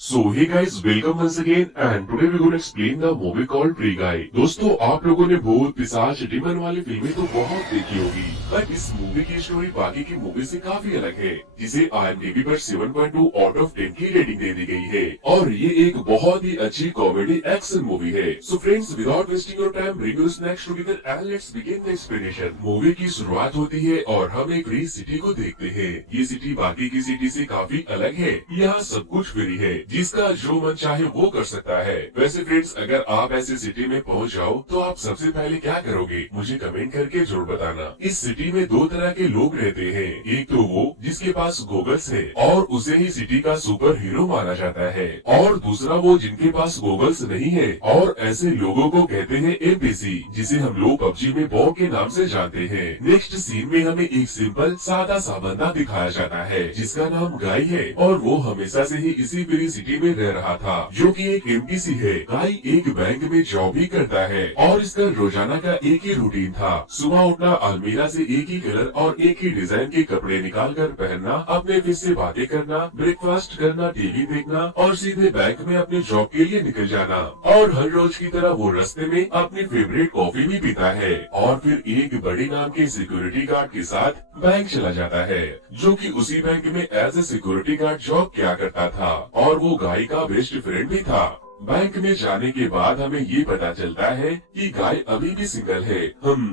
So hey guys, welcome once again and today we're going to explain the movie called Free Guy। दोस्तों आप लोगों ने भूत पिशाच डिमन वाली फिल्में तो बहुत देखी होगी, पर इस मूवी की स्टोरी बाकी की मूवी से काफी अलग है, जिसे IMDb पर 7.2 आउट ऑफ 10 की रेटिंग दे दी गई है और ये एक बहुत ही अच्छी कॉमेडी एक्शन मूवी है। So friends, without wasting your time, bring your snacks together and let's begin the explanation। Movie की शुरुआत होती है और हम एक फ्री सिटी को देखते हैं। ये सिटी बाकी की सिटी से काफी अलग है, यहाँ सब कुछ फ्री है, जिसका जो मन चाहे वो कर सकता है। वैसे फ्रेंड्स, अगर आप ऐसी सिटी में पहुंच जाओ तो आप सबसे पहले क्या करोगे, मुझे कमेंट करके जरूर बताना। इस सिटी में दो तरह के लोग रहते हैं, एक तो वो जिसके पास गॉगल्स है और उसे ही सिटी का सुपर हीरो माना जाता है, और दूसरा वो जिनके पास गॉगल्स नहीं है और ऐसे लोगों को कहते हैं NPC, जिसे हम लोग पबजी में बॉब के नाम से जानते हैं। नेक्स्ट सीन में हमें एक सिंपल सादा सा बंदा दिखाया जाता है जिसका नाम गाय है और वो हमेशा से ही इसी फ्री सिटी में रह रहा था, जो कि एक NPC है। गाय एक बैंक में जॉब भी करता है और इसका रोजाना का एक ही रूटीन था, सुबह उठना, अलमीरा से एक ही कलर और एक ही डिजाइन के कपड़े निकाल कर पहनना, अपने फिर से बातें करना, ब्रेकफास्ट करना, टीवी देखना और सीधे बैंक में अपने जॉब के लिए निकल जाना। और हर रोज की तरह वो रास्ते में अपनी फेवरेट कॉफी भी पीता है और फिर एक बड़े नाम के सिक्योरिटी गार्ड के साथ बैंक चला जाता है, जो कि उसी बैंक में as a security guard job किया करता था और वो गाय का बेस्ट फ्रेंड भी था। बैंक में जाने के बाद हमें ये पता चलता है कि गाय अभी भी सिंगल है,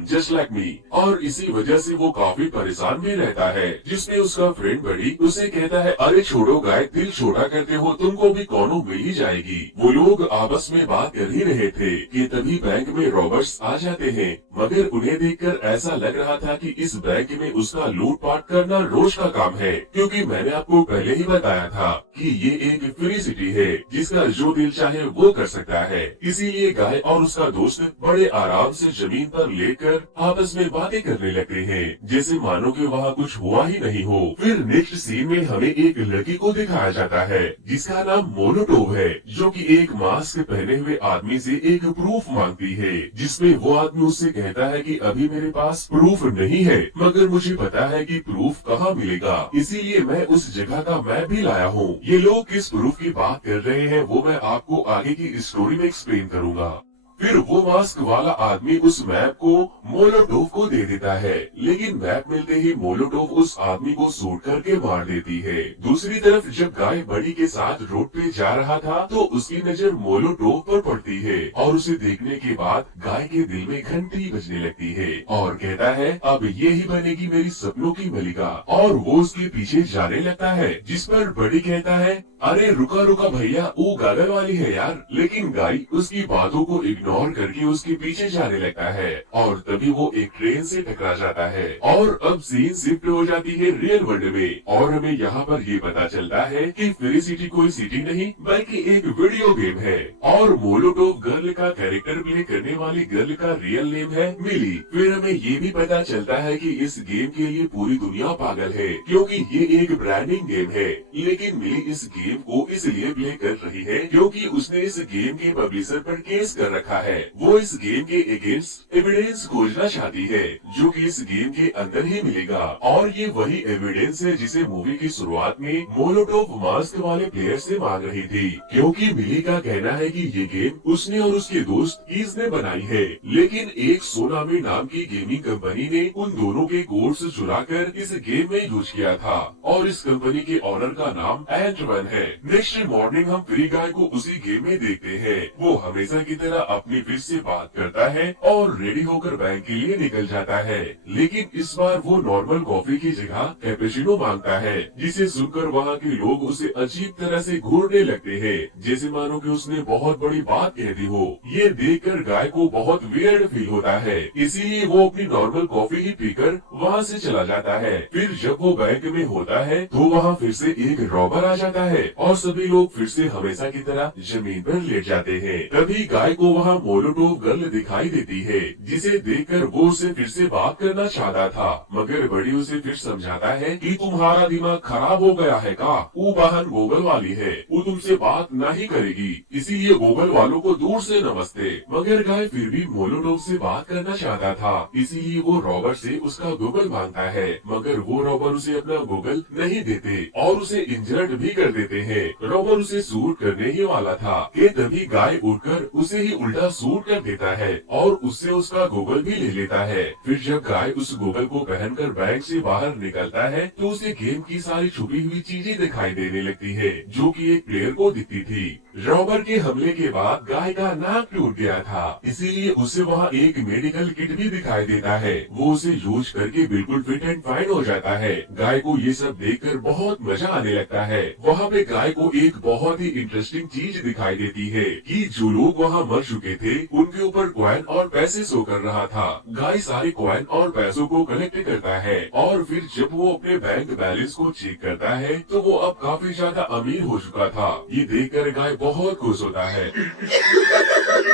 जस्ट लाइक मी, और इसी वजह से वो काफी परेशान भी रहता है। जिसमें उसका फ्रेंड बड़ी उसे कहता है, अरे छोड़ो गाय, दिल छोटा करते हो, तुमको भी कौनो मिल ही जाएगी। वो लोग आपस में बात कर ही रहे थे कि तभी बैंक में रॉबर्ट्स आ जाते हैं, मगर उन्हें देखकर ऐसा लग रहा था कि इस बैंक में उसका लूटपाट करना रोज का काम है, क्योंकि मैंने आपको पहले ही बताया था कि ये एक फ्री सिटी है जिसका जो दिल चाहे वो कर सकता है। इसीलिए गाय और उसका दोस्त बड़े आराम से जमीन पर लेकर आपस में बातें करने लगते हैं, जैसे मानो कि वहाँ कुछ हुआ ही नहीं हो। फिर नेक्स्ट सीन में हमें एक लड़की को दिखाया जाता है जिसका नाम मोलोटोव है, जो कि एक मास्क पहने हुए आदमी से एक प्रूफ मांगती है, जिसमें वो आदमी उससे कहता है कि अभी मेरे पास प्रूफ नहीं है, मगर मुझे पता है कि प्रूफ कहाँ मिलेगा, इसीलिए मैं उस जगह का मैप भी लाया हूँ। ये लोग किस प्रूफ की बात कर रहे हैं वो मैं आपको आगे की स्टोरी में एक्सप्लेन करूंगा। फिर वो मास्क वाला आदमी उस मैप को मोलोटोव को दे देता है, लेकिन मैप मिलते ही मोलोटोव उस आदमी को शूट करके मार देती है। दूसरी तरफ जब गाय बड़ी के साथ रोड पे जा रहा था तो उसकी नजर मोलोटोव पर पड़ती है और उसे देखने के बाद गाय के दिल में घंटी बजने लगती है और कहता है, अब ये ही बनेगी मेरी सपनों की मलिका, और वो उसके पीछे जाने लगता है। जिस पर बड़ी कहता है, अरे रुका रुका भैया, वो गागल वाली है यार, लेकिन गाय उसकी बातों को इग्नोर करके उसके पीछे जाने लगता है और तभी वो एक ट्रेन से टकरा जाता है। और अब सीन शिफ्ट हो जाती है रियल वर्ल्ड में और हमें यहाँ पर ये पता चलता है कि फ्री सिटी कोई सिटी नहीं बल्कि एक वीडियो गेम है और मोलोटोव गर्ल का कैरेक्टर प्ले करने वाली गर्ल का रियल नेम है मिली। फिर हमें ये भी पता चलता है कि इस गेम के लिए पूरी दुनिया पागल है, क्योंकि ये एक ब्रांडिंग गेम है, लेकिन मिली इस गेम को इसलिए प्ले कर रही है क्योंकि उसने इस गेम के पब्लिशर पर केस कर रखा है। वो इस गेम के अगेंस्ट एविडेंस खोजना चाहती है जो कि इस गेम के अंदर ही मिलेगा, और ये वही एविडेंस है जिसे मूवी की शुरुआत में मोलोटोव मास्क वाले प्लेयर से मांग रही थी, क्योंकि मिली का कहना है कि ये गेम उसने और उसके दोस्त कीज ने बनाई है, लेकिन एक सोनामी नाम की गेमिंग कंपनी ने उन दोनों के कोड्स चुराकर इस गेम में यूज किया था और इस कंपनी के ऑनर का नाम एंटवन है। नेक्स्ट मॉर्निंग हम फ्री गाय को उसी गेम में देखते हैं। वो हमेशा की तरह अपनी फिश से बात करता है और रेडी होकर बैंक के लिए निकल जाता है, लेकिन इस बार वो नॉर्मल कॉफी की जगह कैपेचिनो मांगता है, जिसे सुनकर वहाँ के लोग उसे अजीब तरह से घूरने लगते हैं, जैसे मानो कि उसने बहुत बड़ी बात कह दी हो। ये देखकर गाय को बहुत वियर्ड फील होता है, इसीलिए वो अपनी नॉर्मल कॉफी ही पीकर वहाँ से चला जाता है। फिर जब वो बैंक में होता है तो वहाँ फिर से एक रॉबर आ जाता है और सभी लोग फिर से हमेशा की तरह जमीन पर लेट जाते हैं। तभी गाय को वहाँ वहाँ मोलोटोव गर्ल दिखाई देती है, जिसे देखकर वो उससे फिर से बात करना चाहता था, मगर बड़ी उसे फिर समझाता है कि तुम्हारा दिमाग खराब हो गया है का, वो बहन गूगल वाली है, वो तुमसे बात नहीं करेगी, इसीलिए गूगल वालों को दूर से नमस्ते। मगर गाय फिर भी मोलोटोव से बात करना चाहता था, इसीलिए वो रॉबर्ट से उसका गूगल मांगता है, मगर वो रॉबर्ट उसे अपना गूगल नहीं देते और उसे इंजर्ड भी कर देते हैं। रॉबर्ट उसे सूट करने ही वाला था कि तभी गाय उठकर उसे ही उल्टा सूट कर देता है और उससे उसका गूगल भी ले लेता है। फिर जब गाय उस गूगल को पहनकर बैंक से बाहर निकलता है तो उसे गेम की सारी छुपी हुई चीजें दिखाई देने लगती है, जो कि एक प्लेयर को दिखती थी। रॉबर्ट के हमले के बाद गाय का नाक टूट गया था, इसीलिए उसे वहाँ एक मेडिकल किट भी दिखाई देता है। वो उसे यूज करके बिल्कुल फिट एंड फाइन हो जाता है। गाय को ये सब देखकर बहुत मजा आने लगता है। वहाँ पे गाय को एक बहुत ही इंटरेस्टिंग चीज दिखाई देती है कि जो लोग वहाँ मर चुके थे उनके ऊपर कॉइन और पैसे शो कर रहा था। गाय सारे कॉइन और पैसों को कलेक्ट करता है और फिर जब वो अपने बैंक बैलेंस को चेक करता है तो वो अब काफी ज्यादा अमीर हो चुका था। ये देखकर गाय बहुत खुश होता है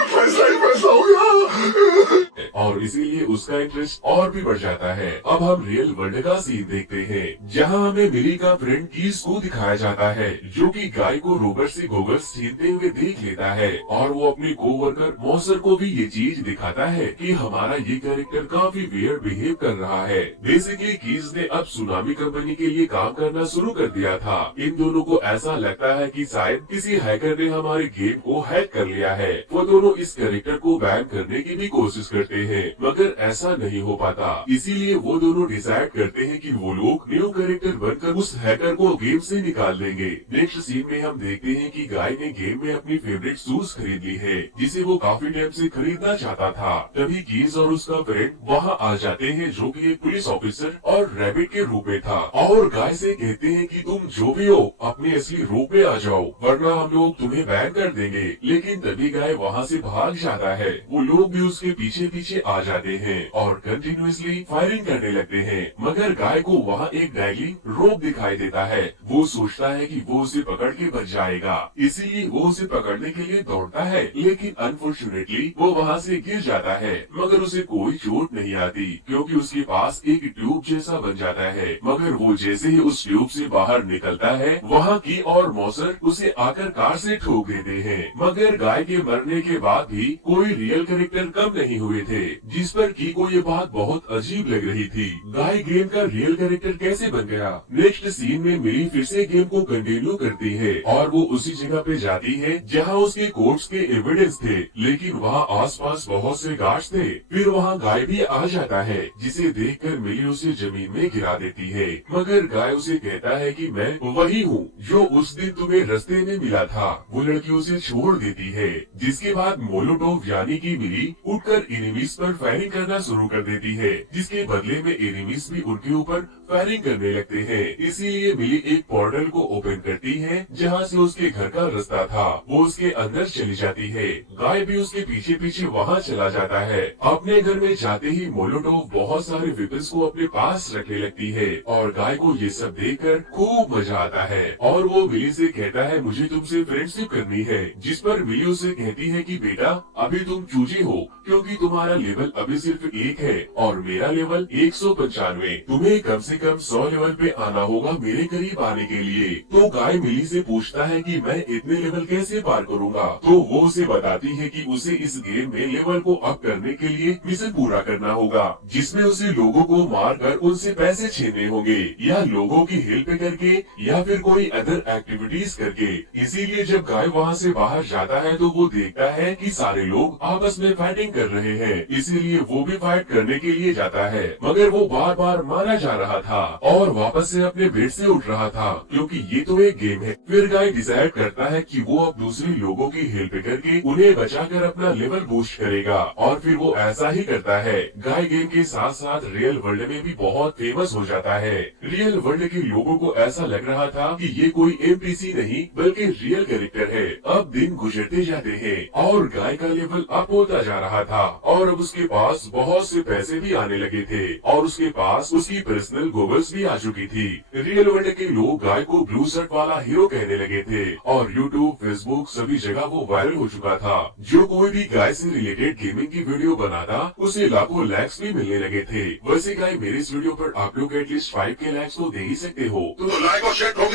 पैसा ही पैसा हो गया और इसीलिए उसका इंटरेस्ट और भी बढ़ जाता है। अब हम रियल वर्ल्ड का सीन देखते हैं, जहाँ हमें मिली का फ्रेंड कीस को दिखाया जाता है, जो कि गाय को रॉबर्ट से गॉगल्स छीनते हुए देख लेता है और वो अपनी कोवर्कर मॉन्स्टर को भी ये चीज दिखाता है कि हमारा ये कैरेक्टर काफी वियर्ड बिहेव कर रहा है। बेसिकली कीस ने अब सुनामी कंपनी के लिए काम करना शुरू कर दिया था। इन दोनों को ऐसा लगता है कि शायद किसी हैकर ने हमारे गेम को हैक कर लिया है। वो दोनों इस कैरेक्टर को बैन करने की भी कोशिश करते हैं, मगर ऐसा नहीं हो पाता। इसीलिए वो दोनों डिसाइड करते हैं कि वो लोग न्यू कैरेक्टर बनकर उस हैकर को गेम से निकाल देंगे। नेक्स्ट सीन में हम देखते हैं कि गाय ने गेम में अपनी फेवरेट शूज खरीद ली है, जिसे वो काफी टाइम से खरीदना चाहता था। तभी कीज और उसका फ्रेंड वहाँ आ जाते हैं, जो कि एक पुलिस ऑफिसर और रैबिट के रूप में था, और गाय से कहते हैं कि तुम जो भी हो अपने असली रूप में आ जाओ, वरना हम लोग तुम्हें बैन कर देंगे। लेकिन तभी गाय वहाँ से भाग जाता है। वो लोग भी उसके पीछे पीछे आ जाते हैं और कंटिन्यूअसली फायरिंग करने लगते हैं, मगर गाय को वहाँ एक डैगलिंग रोप दिखाई देता है। वो सोचता है कि वो उसे पकड़ के बच जाएगा, इसीलिए वो उसे पकड़ने के लिए दौड़ता है, लेकिन अनफॉर्चुनेटली वो वहाँ से गिर जाता है, मगर उसे कोई चोट नहीं आती क्योंकि उसके पास एक ट्यूब जैसा बन जाता है। मगर वो जैसे ही उस ट्यूब से बाहर निकलता है, वहाँ की और मॉन्स्टर उसे आकर कार से ठोक देते हैं। मगर गाय के मरने के बाद भी कोई रियल कैरेक्टर कम नहीं हुए थे, जिस पर की को ये बात बहुत अजीब लग रही थी। गाय गेम का रियल कैरेक्टर कैसे बन गया? नेक्स्ट सीन में मिली फिर से गेम को कंटिन्यू करती है और वो उसी जगह पे जाती है जहाँ उसके कोर्ट्स के एविडेंस थे, लेकिन वहाँ आसपास बहुत से गार्ड्स थे। फिर वहाँ गाय भी आ जाता है, जिसे देखकर मिली उसे जमीन में गिरा देती है, मगर गाय उसे कहता है कि मैं वही हूँ जो उस दिन तुम्हें रास्ते में मिला था। वो लड़की उसे छोड़ देती है, जिसके बाद मोलोटोव यानी कि मिली उठकर एनिमीज पर फायरिंग करना शुरू कर देती है, जिसके बदले में एनिमीज भी उनके ऊपर फायरिंग करने लगते हैं। इसीलिए मिली एक पोर्टल को ओपन करती है, जहाँ से उसके घर का रास्ता था, वो उसके अंदर चली जाती है। गाय भी उसके पीछे पीछे वहाँ चला जाता है। अपने घर में जाते ही मोलोटोव बहुत सारे वेपन्स को अपने पास रखने लगती है और गाय को ये सब देखकर खूब मजा आता है और वो मिली से कहता है मुझे तुमसे फ्रेंडशिप करनी है, जिस पर मिली उसे कहती है कि बेटा अभी तुम चूजी हो, क्योंकि तुम्हारा लेवल अभी सिर्फ 1 है और मेरा लेवल 195। तुम्हें कम से कम 100 लेवल पे आना होगा मेरे करीब आने के लिए। तो गाय मिली से पूछता है कि मैं इतने लेवल कैसे पार करूंगा? तो वो उसे बताती है कि उसे इस गेम में लेवल को अप करने के लिए मिशन पूरा करना होगा, जिसमें उसे लोगों को मार कर उनसे पैसे छीनने होंगे, या लोगों की हेल्प करके, या फिर कोई अदर एक्टिविटीज करके। इसीलिए जब गाय वहाँ से बाहर जाता है तो वो देखता है कि सारे लोग आपस में फाइटिंग कर रहे हैं, इसीलिए वो भी फाइट करने के लिए जाता है, मगर वो बार बार मारा जा रहा था और वापस से अपने बेड से उठ रहा था, क्योंकि ये तो एक गेम है। फिर गाय डिसाइड करता है कि वो अब दूसरे लोगों की हेल्प करके उन्हें बचाकर अपना लेवल बूस्ट करेगा, और फिर वो ऐसा ही करता है। गाय गेम के साथ साथ रियल वर्ल्ड में भी बहुत फेमस हो जाता है। रियल वर्ल्ड के लोगों को ऐसा लग रहा था कि ये कोई NPC नहीं बल्कि रियल कैरेक्टर है। अब दिन गुजरते जाते हैं और गाय का लेवल अप होता जा रहा था और अब उसके पास बहुत से पैसे भी आने लगे थे और उसके पास उसकी पर्सनल गॉगल्स भी आ चुकी थी। रियल वर्ल्ड के लोग गाय को ब्लू शर्ट वाला हीरो कहने लगे थे और यूट्यूब, फेसबुक सभी जगह वो वायरल हो चुका था। जो कोई भी गाय से रिलेटेड गेमिंग की वीडियो बनाता उसे लाखों लाइक्स भी मिलने लगे थे। वैसे गाय मेरे इस वीडियो पर आप लोग एटलीस्ट 5K लाइक्स तो दे ही सकते हो। तो लाइक और शेयर ठोक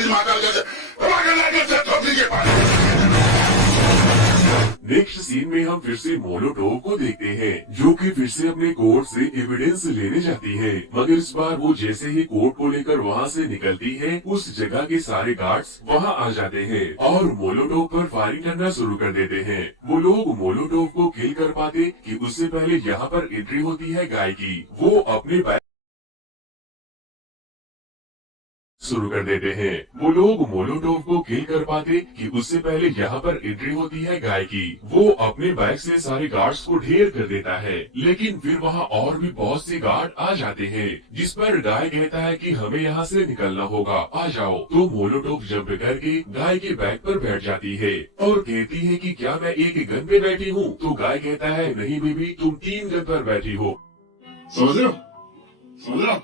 दीजिए। नेक्स्ट सीन में हम फिर से मोलोटोव को देखते हैं जो कि फिर से अपने कोर्ट से एविडेंस लेने जाती है, मगर इस बार वो जैसे ही कोर्ट को लेकर वहाँ से निकलती है उस जगह के सारे गार्ड्स वहाँ आ जाते हैं और मोलोटोव पर फायरिंग करना शुरू कर देते हैं। वो लोग मोलोटोव को किल कर पाते कि उससे पहले यहाँ पर एंट्री होती है गाय की। वो अपने शुरू कर देते हैं। वो लोग मोलोटोव को किल कर पाते कि उससे पहले यहाँ पर एंट्री होती है गाय की। वो अपने बाइक से सारे गार्ड्स को ढेर कर देता है, लेकिन फिर वहाँ और भी बहुत से गार्ड आ जाते हैं, जिस पर गाय कहता है कि हमें यहाँ से निकलना होगा, आ जाओ। तो मोलोटोव जंप करके गाय के बैक पर बैठ जाती है और कहती है कि क्या मैं एक गन पे बैठी हूँ? तो गाय कहता है नहीं बेबी, तुम 3 गन पर बैठी हो। समझ रहे हो? समझ रहे हो?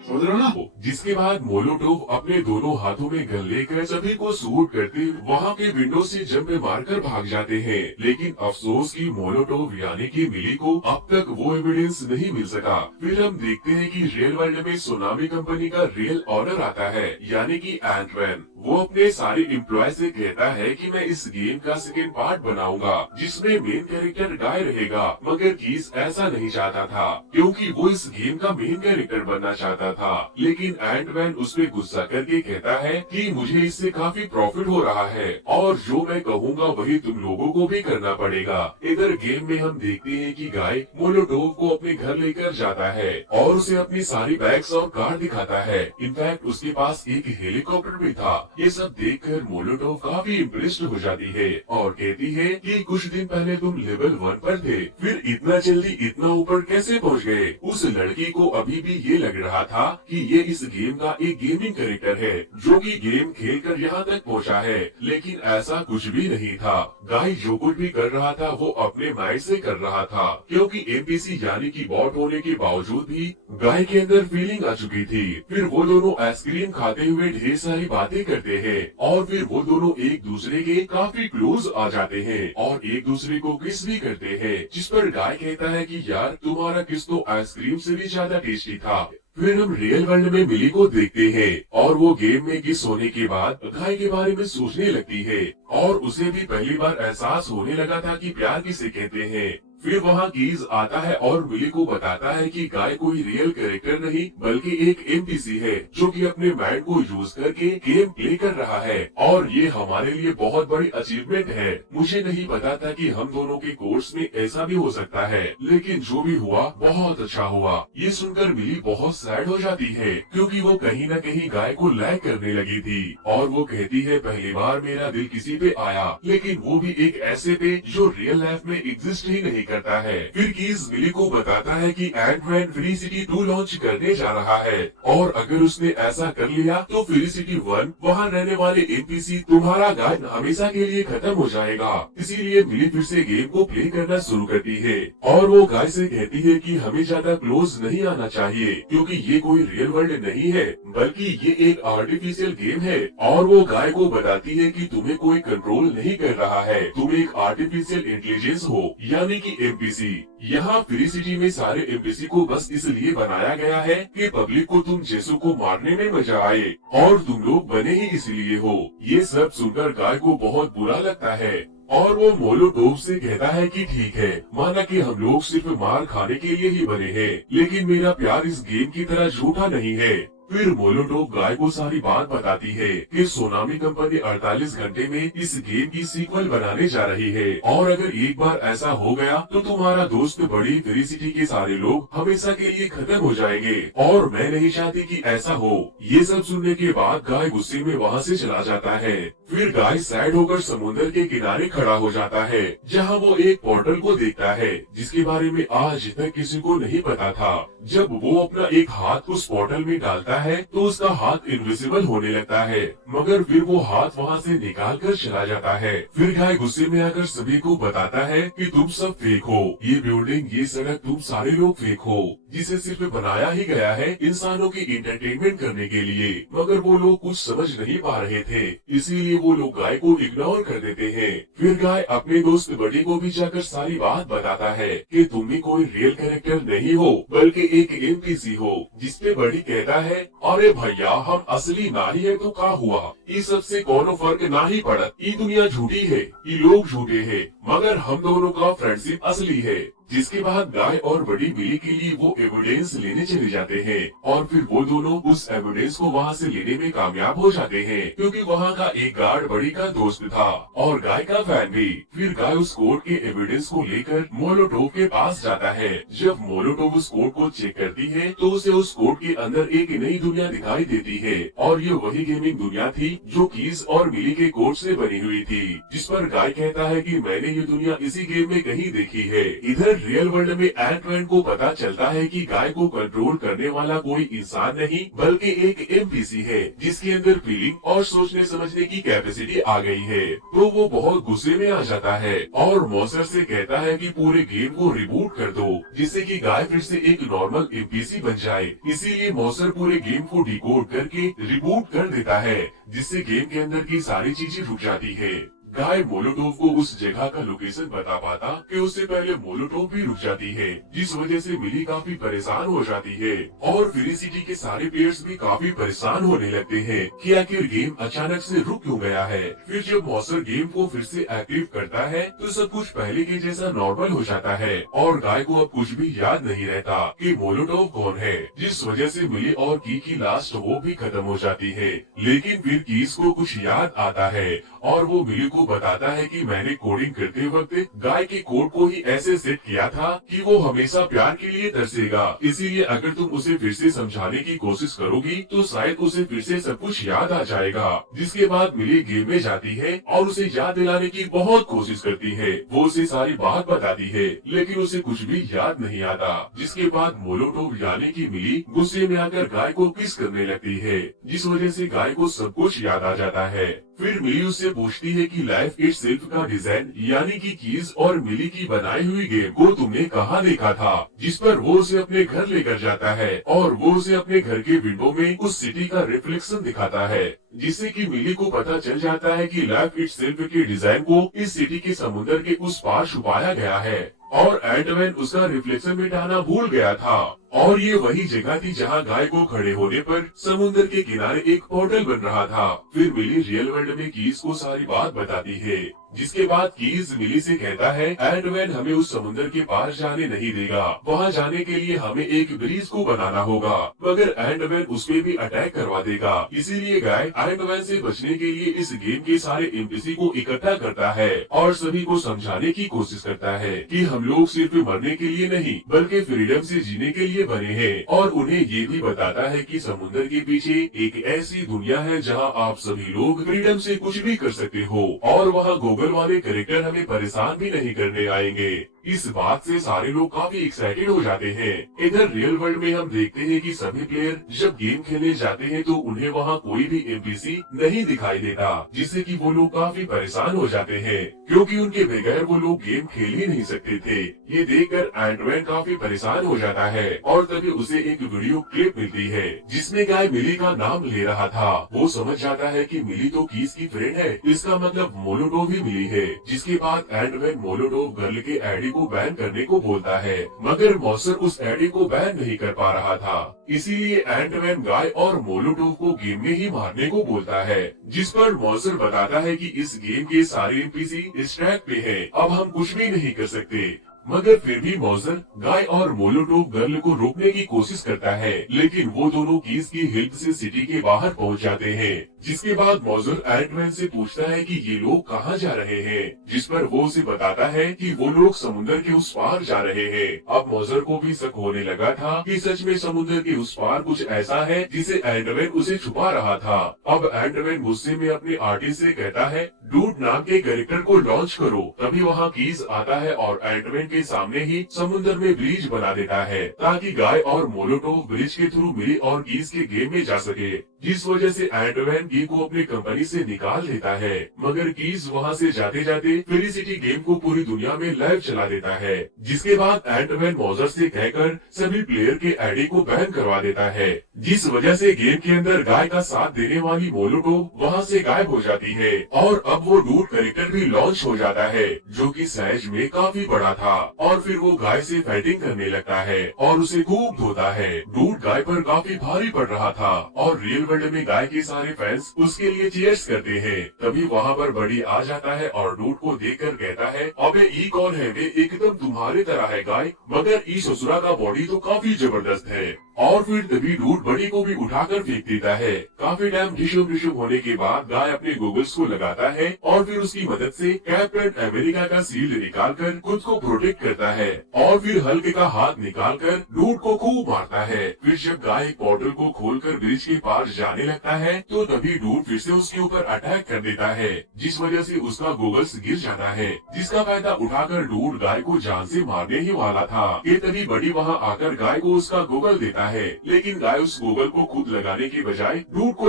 समझ रहे हो ना? जिसके बाद मोलोटोव अपने दोनों हाथों में गन लेकर सभी को शूट करते वहाँ के विंडो से जंप मारकर भाग जाते हैं। लेकिन अफसोस कि मोलोटोव यानी कि मिली को अब तक वो एविडेंस नहीं मिल सका। फिर हम देखते हैं कि रियल वर्ल्ड में सोनामी कंपनी का रियल ऑर्डर आता है, यानी कि एंटमैन। वो अपने सारे एम्प्लॉय से कहता है कि मैं इस गेम का सेकेंड पार्ट बनाऊंगा जिसमें मेन कैरेक्टर गाय रहेगा, मगर कीज ऐसा नहीं चाहता था क्योंकि वो इस गेम का मेन कैरेक्टर बनना चाहता था। लेकिन एंटमैन उस पे गुस्सा करके कहता है कि मुझे इससे काफी प्रॉफिट हो रहा है और जो मैं कहूँगा वही तुम लोगों को भी करना पड़ेगा। इधर गेम में हम देखते हैं कि गाय मोलोटोव को अपने घर लेकर जाता है और उसे अपनी सारी बैग्स और कार दिखाता है। इनफैक्ट उसके पास एक हेलीकॉप्टर भी था। ये सब देखकर मोलोटोव काफी इम्प्रेस्ड हो जाती है और कहती है कि कुछ दिन पहले तुम लेवल 1 पर थे, फिर इतना जल्दी इतना ऊपर कैसे पहुंच गए? उस लड़की को अभी भी ये लग रहा था कि ये इस गेम का एक गेमिंग कैरेक्टर है जो कि गेम खेलकर यहाँ तक पहुँचा है, लेकिन ऐसा कुछ भी नहीं था। गाय जो कुछ भी कर रहा था वो अपने माइंड से कर रहा था, क्योंकि एमपीसी यानी कि बॉट होने के बावजूद भी गाय के अंदर फीलिंग आ चुकी थी। फिर वो दोनों आइसक्रीम खाते हुए ढेर सारी बातें करते हैं और फिर वो दोनों एक दूसरे के काफी क्लोज आ जाते हैं और एक दूसरे को किस भी करते हैं, जिस पर गाय कहता है कि यार तुम्हारा किस तो आइसक्रीम से भी ज्यादा टेस्टी था। फिर हम रियल वर्ल्ड में मिली को देखते हैं और वो गेम में किस होने के बाद गाय के बारे में सोचने लगती है और उसे भी पहली बार एहसास होने लगा था कि प्यार किसे कहते हैं। फिर वहाँ कीज आता है और मिली को बताता है कि गाय कोई रियल कैरेक्टर नहीं बल्कि एक एमपीसी है जो कि अपने माइंड को यूज करके गेम प्ले कर रहा है और ये हमारे लिए बहुत बड़ी अचीवमेंट है। मुझे नहीं पता था कि हम दोनों के कोर्स में ऐसा भी हो सकता है, लेकिन जो भी हुआ बहुत अच्छा हुआ। ये सुनकर मिली बहुत सैड हो जाती है क्योंकि वो कहीं न कहीं गाय को लैग करने लगी थी और वो कहती है पहली बार मेरा दिल किसी पे आया, लेकिन वो भी एक ऐसे पे जो रियल लाइफ में एग्जिस्ट ही नहीं करता है। फिर कीज मिली को बताता है कि एंटमैन फ्री सिटी 2 लॉन्च करने जा रहा है और अगर उसने ऐसा कर लिया तो फ्री सिटी 1 वहाँ रहने वाले एनपीसी तुम्हारा गाय हमेशा के लिए खत्म हो जाएगा। इसीलिए मिली फिर से गेम को प्ले करना शुरू करती है और वो गाय से कहती है कि हमें ज्यादा क्लोज नहीं आना चाहिए क्योंकि ये कोई रियल वर्ल्ड नहीं है बल्कि ये एक आर्टिफिशियल गेम है। और वो गाय को बताती है कि तुम्हें कोई कंट्रोल नहीं कर रहा है, तुम एक आर्टिफिशियल इंटेलिजेंस हो यानी कि एमपीसी। यहाँ फ्री सिटी में सारे एमपीसी को बस इसलिए बनाया गया है कि पब्लिक को तुम जैसों को मारने में मजा आए और तुम लोग बने ही इसलिए हो। ये सब सुनकर गाय को बहुत बुरा लगता है और वो मोलोटोव से कहता है कि ठीक है, माना कि हम लोग सिर्फ मार खाने के लिए ही बने हैं, लेकिन मेरा प्यार इस गेम की तरह झूठा नहीं है। फिर मोलोटोव गाय को सारी बात बताती है कि सोनामी कंपनी 48 घंटे में इस गेम की सीक्वल बनाने जा रही है और अगर एक बार ऐसा हो गया तो तुम्हारा दोस्त बड़ी फ्री सिटी के सारे लोग हमेशा के लिए खत्म हो जाएंगे और मैं नहीं चाहती कि ऐसा हो। ये सब सुनने के बाद गाय गुस्से में वहाँ से चला जाता है। फिर गाय सैड होकर समुद्र के किनारे खड़ा हो जाता है जहाँ वो एक पोर्टल को देखता है जिसके बारे में आज तक किसी को नहीं पता था। जब वो अपना एक हाथ उस पोर्टल में डालता करता है तो उसका हाथ इनविजिबल होने लगता है, मगर फिर वो हाथ वहाँ से निकाल कर चला जाता है। फिर गाय गुस्से में आकर सभी को बताता है कि तुम सब फेक हो, ये बिल्डिंग, ये सड़क, तुम सारे लोग फेक हो, जिसे सिर्फ बनाया ही गया है इंसानों की इंटरटेनमेंट करने के लिए। मगर वो लोग कुछ समझ नहीं पा रहे थे, इसीलिए वो लोग गाय को इग्नोर कर देते हैं। फिर गाय अपने दोस्त बडी को भी जाकर सारी बात बताता है कि तुम भी कोई रियल कैरेक्टर नहीं हो, बल्कि एक एनपीसी हो। जिसपे बडी कहता है, अरे भैया, हम असली नारी है तो क्या हुआ, इस सबसे कोनो फर्क ना ही पड़त। ये दुनिया झूठी है, ये लोग झूठे हैं, मगर हम दोनों का फ्रेंडशिप असली है। जिसके बाद गाय और बड़ी मिली के लिए वो एविडेंस लेने चले जाते हैं और फिर वो दोनों उस एविडेंस को वहाँ से लेने में कामयाब हो जाते हैं, क्योंकि वहाँ का एक गार्ड बड़ी का दोस्त था और गाय का फैन भी। फिर गाय उस कोड के एविडेंस को लेकर मोलोटोव के पास जाता है। जब मोलोटोव उस कोड को चेक करती है तो उसे उस कोड के अंदर एक नई दुनिया दिखाई देती है और ये वही गेमिंग दुनिया थी जो कीज और मिली के कोड से बनी हुई थी। जिस पर गाय कहता है कि मैंने ये दुनिया इसी गेम में कहीं देखी है। इधर रियल वर्ल्ड में एंटमैन को पता चलता है कि गाय को कंट्रोल करने वाला कोई इंसान नहीं बल्कि एक एनपीसी है, जिसके अंदर फीलिंग और सोचने समझने की कैपेसिटी आ गई है। तो वो बहुत गुस्से में आ जाता है और मॉन्स्टर से कहता है कि पूरे गेम को रिबूट कर दो, जिससे कि गाय फिर से एक नॉर्मल एनपीसी बन जाए। इसीलिए मॉन्स्टर पूरे गेम को डिकोड करके रिबूट कर देता है, जिससे गेम के अंदर की सारी चीजें रुक जाती है। गाय मोलोटोव को उस जगह का लोकेशन बता पाता कि उससे पहले मोलोटोव भी रुक जाती है, जिस वजह से मिली काफी परेशान हो जाती है और फेलिसिटी के सारे प्लेयर्स भी काफी परेशान होने लगते हैं कि आखिर गेम अचानक से रुक क्यों गया है। फिर जब मॉन्स्टर गेम को फिर से एक्टिव करता है तो सब कुछ पहले के जैसा नॉर्मल हो जाता है और गाय को अब कुछ भी याद नहीं रहता कि मोलोटोव कौन है, जिस वजह से मिली और की लास्ट होप भी खत्म हो जाती है। लेकिन फिर कीस को कुछ याद आता है और वो मिली को बताता है कि मैंने कोडिंग करते वक्त गाय के कोड को ही ऐसे सेट किया था कि वो हमेशा प्यार के लिए तरसेगा, इसीलिए अगर तुम उसे फिर से समझाने की कोशिश करोगी तो शायद उसे फिर से सब कुछ याद आ जाएगा। जिसके बाद मिली गेम में जाती है और उसे याद दिलाने की बहुत कोशिश करती है। वो उसे सारी बात बताती है लेकिन उसे कुछ भी याद नहीं आता। जिसके बाद मोलोटोव यानी कि मिली गुस्से में आकर गाय को किस करने लगती है, जिस वजह से गाय को सब कुछ याद आ जाता है। फिर मिली उससे पूछती है कि लाइफ इटसेल्फ का डिजाइन यानी कि कीज और मिली की बनाई हुई गेम को तुमने कहाँ देखा था, जिस पर वो उसे अपने घर लेकर जाता है और वो उसे अपने घर के विंडो में उस सिटी का रिफ्लेक्शन दिखाता है, जिससे कि मिली को पता चल जाता है कि लाइफ इटसेल्फ के डिजाइन को इस सिटी के समुद्र के उस पार छुपाया गया है और एंटमैन उसका रिफ्लेक्शन मिटाना भूल गया था। और ये वही जगह थी जहाँ गाय को खड़े होने पर समुद्र के किनारे एक पोर्टल बन रहा था। फिर मिली रियल वर्ल्ड में कीज को सारी बात बताती है, जिसके बाद कीज मिली से कहता है एंटमैन हमें उस समुद्र के पार जाने नहीं देगा, वहाँ जाने के लिए हमें एक ब्रिज को बनाना होगा, मगर एंटमैन उस पे भी अटैक करवा देगा। इसीलिए गाय एंटमैन से बचने के लिए इस गेम के सारे एनपीसी को इकट्ठा करता है और सभी को समझाने की कोशिश करता है कि हम लोग सिर्फ मरने के लिए नहीं बल्कि फ्रीडम से जीने के लिए बने हैं। और उन्हें ये भी बताता है कि समुद्र के पीछे एक ऐसी दुनिया है जहाँ आप सभी लोग फ्रीडम से कुछ भी कर सकते हो और वहाँ गूगल वाले कैरेक्टर हमें परेशान भी नहीं करने आएंगे। इस बात से सारे लोग काफी एक्साइटेड हो जाते हैं। इधर रियल वर्ल्ड में हम देखते हैं कि सभी प्लेयर जब गेम खेलने जाते हैं तो उन्हें वहाँ कोई भी एनपीसी नहीं दिखाई देता, जिससे कि वो लोग काफी परेशान हो जाते हैं क्योंकि उनके बगैर वो लोग गेम खेल ही नहीं सकते थे। ये देखकर एंटमैन काफी परेशान हो जाता है और तभी उसे एक वीडियो क्लिप मिलती है जिसमें गाय मिली का नाम ले रहा था। वो समझ जाता है कि मिली तो कीस की फ्रेंड है, इसका मतलब मोलोटोव ही मिली है। जिसके बाद एंटमैन मोलोटोव गर्ल के आईडी को बैन करने को बोलता है, मगर मॉन्स्टर उस आईडी को बैन नहीं कर पा रहा था, इसीलिए एंटमैन गाय और मोलोटोव को गेम में ही मारने को बोलता है। जिस पर मॉन्स्टर बताता है कि इस गेम के सारे एनपीसी इस ट्रैक पे है, अब हम कुछ भी नहीं कर सकते। मगर फिर भी मॉन्स्टर गाय और मोलोटोव गर्ल को रोकने की कोशिश करता है, लेकिन वो दोनों कीज की हेल्प से सिटी के बाहर पहुंच जाते हैं। जिसके बाद मौजर एंटमैन से पूछता है कि ये लोग कहाँ जा रहे हैं, जिस पर वो उसे बताता है कि वो लोग समुद्र के उस पार जा रहे हैं। अब मौजर को भी शक होने लगा था कि सच में समुद्र के उस पार कुछ ऐसा है जिसे एंटमैन उसे छुपा रहा था। अब एंटमैन गुस्से में अपने आर्टिस्ट से कहता है, डूड नाम के कैरेक्टर को लॉन्च करो। तभी वहाँ कीज आता है और एंटमैन के सामने ही समुद्र में ब्रिज बना देता है ताकि गाय और मोलोटोव ब्रिज के थ्रू मिली और कीज के गेम में जा सके, जिस वजह से एंटमैन की को अपनी कंपनी से निकाल देता है। मगर कीज वहाँ से जाते जाते फेलिसिटी गेम को पूरी दुनिया में लाइव चला देता है, जिसके बाद एंटमैन मौजर से कहकर सभी प्लेयर के आईडी को बैन करवा देता है, जिस वजह से गेम के अंदर गाय का साथ देने वाली मोलोटोव वहाँ से गायब हो जाती है। और अब वो डूड कैरेक्टर भी लॉन्च हो जाता है जो कि साइज में काफी बड़ा था। और फिर वो गाय से फाइटिंग करने लगता है और उसे खूब धोता है। डूड गाय पर काफी भारी पड़ रहा था और रियल वर्ल्ड में गाय के सारे फैंस उसके लिए चीयर्स करते हैं। तभी वहाँ पर बड़ी आ जाता है और डूड को देखकर कहता है, अबे ई कौन है? वे एकदम तुम्हारे तरह है गाय, मगर ई ससुरा का बॉडी तो काफी जबरदस्त है। और फिर तभी डूड बड़ी को भी उठाकर फेंक देता है। काफी टाइम डिशुम होने के बाद गाय अपने गोगल्स को लगाता है और फिर उसकी मदद से कैप्टन अमेरिका का शील्ड निकालकर खुद को प्रोटेक्ट करता है और फिर हल्के का हाथ निकालकर डूड को खूब मारता है। फिर जब गाय पोर्टल को खोलकर ब्रिज के पार जाने लगता है तो तभी डूड फिर से उसके ऊपर अटैक कर देता है, जिस वजह से उसका गोगल्स गिर जाता है, जिसका फायदा उठाकर डूड गाय को जान से मारने ही वाला था कि तभी बड़ी वहाँ आकर गाय को उसका गोगल देता है। लेकिन गाय उस गोगल को खुद लगाने के बजाय डूड को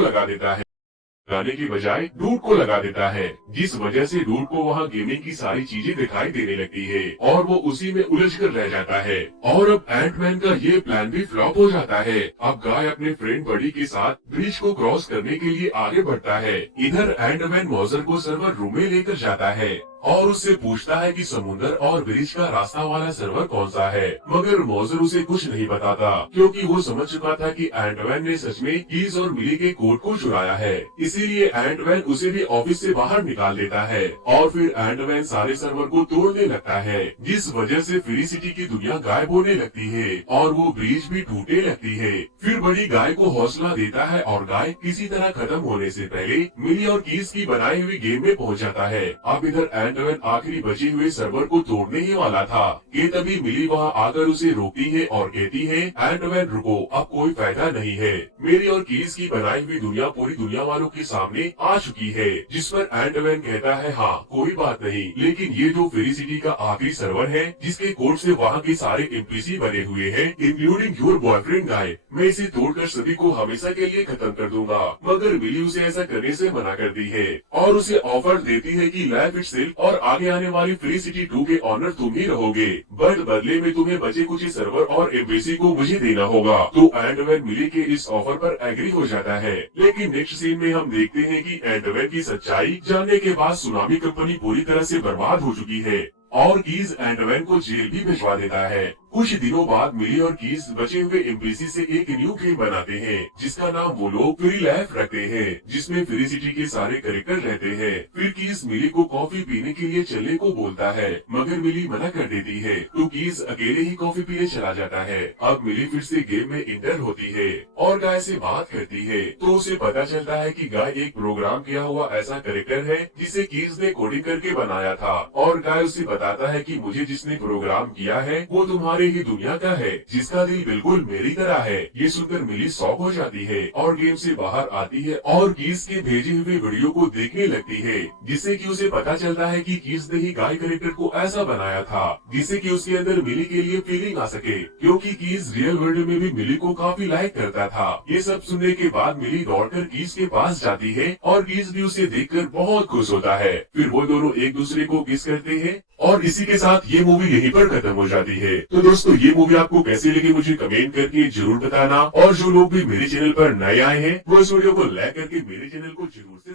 लगा देता है, जिस वजह से डूड को वहाँ गेमिंग की सारी चीजें दिखाई देने लगती है और वो उसी में उलझ कर रह जाता है। और अब एंटमैन का ये प्लान भी फ्लॉप हो जाता है। अब गाय अपने फ्रेंड बडी के साथ ब्रिज को क्रॉस करने के लिए आगे बढ़ता है। इधर एंटमैन मौजर को सर्वर रूम में लेकर जाता है और उससे पूछता है कि समुद्र और ब्रिज का रास्ता वाला सर्वर कौन सा है, मगर मौजर उसे कुछ नहीं बताता क्योंकि वो समझ चुका था कि एंटमैन ने सच में कीज और मिली के कोड को चुराया है। इसीलिए एंटमैन उसे भी ऑफिस से बाहर निकाल देता है और फिर एंटमैन सारे सर्वर को तोड़ने लगता है, जिस वजह से फेलिसिटी की दुनिया गायब होने लगती है और वो ब्रिज भी टूटने लगती है। फिर बड़ी गाय को हौसला देता है और गाय किसी तरह खत्म होने से पहले मिली और कीज की बनाई हुई गेम में पहुंच जाता है। अब इधर एंटमैन आखिरी बचे हुए सर्वर को तोड़ने ही वाला था कि तभी मिली वहाँ आकर उसे रोकती है और कहती है, एंटमैन रुको, अब कोई फायदा नहीं है। मेरी और कीज की बनाई हुई दुनिया पूरी दुनिया वालों के सामने आ चुकी है। जिस पर एंटमैन कहता है, हाँ कोई बात नहीं, लेकिन ये जो फेलिसिटी का आखिरी सर्वर है जिसके कोड से वहाँ के सारे एनपीसी बने हुए हैं इंक्लूडिंग योर बॉयफ्रेंड गाय, मैं इसे तोड़कर सभी को हमेशा के लिए खत्म कर दूंगा। मगर मिली उसे ऐसा करने से मना करती है और उसे ऑफर देती है कि लाइफ इटसेल्फ और आगे आने वाली फेलिसिटी 2 के ऑनर तुम ही रहोगे, बट बदले में तुम्हें बचे कुछ सर्वर और एम्बेसी को मुझे देना होगा। तो एंटमैन मिली के इस ऑफर पर एग्री हो जाता है। लेकिन नेक्स्ट सीन में हम देखते हैं कि एंटमैन की सच्चाई जानने के बाद सुनामी कंपनी पूरी तरह से बर्बाद हो चुकी है और कीज एंटमैन को जेल भी भिजवा देता है। कुछ दिनों बाद मिली और कीज बचे हुए एम्बेसी से एक न्यू गेम बनाते हैं जिसका नाम वो लोग फ्री लाइफ रखते हैं, जिसमें फेलिसिटी के सारे कैरेक्टर रहते हैं। फिर कीज मिली को कॉफी पीने के लिए चलने को बोलता है, मगर मिली मना कर देती है तो कीज अकेले ही कॉफी पीने चला जाता है। अब मिली फिर से गेम में इंटर होती है और गाय से बात करती है तो उसे पता चलता है कि गाय एक प्रोग्राम किया हुआ ऐसा कैरेक्टर है जिसे कीज ने कोडिंग करके बनाया था और गाय उसे बताता है कि मुझे जिसने प्रोग्राम किया है वो तुम्हारे ही दुनिया का है जिसका दिल बिल्कुल मेरी तरह है। ये सुनकर मिली शॉक हो जाती है और गेम से बाहर आती है और कीज के भेजे हुए वीडियो को देखने लगती है, जिससे कि उसे पता चलता है कि कीज ने ही गाय कैरेक्टर को ऐसा बनाया था जिससे कि उसके अंदर मिली के लिए फीलिंग आ सके, क्योंकि कीज रियल वर्ल्ड में भी मिली को काफी लाइक करता था। ये सब सुनने के बाद मिली दौड़कर कीज के पास जाती है और कीज भी उसे देखकर बहुत खुश होता है। फिर वो दोनों एक दूसरे को किस करते हैं और इसी के साथ ये मूवी यहीं पर खत्म हो जाती है। तो दोस्तों ये मूवी आपको कैसी लगी मुझे कमेंट करके जरूर बताना और जो लोग भी मेरे चैनल पर नए आए हैं वो इस वीडियो को लाइक करके मेरे चैनल को जरूर से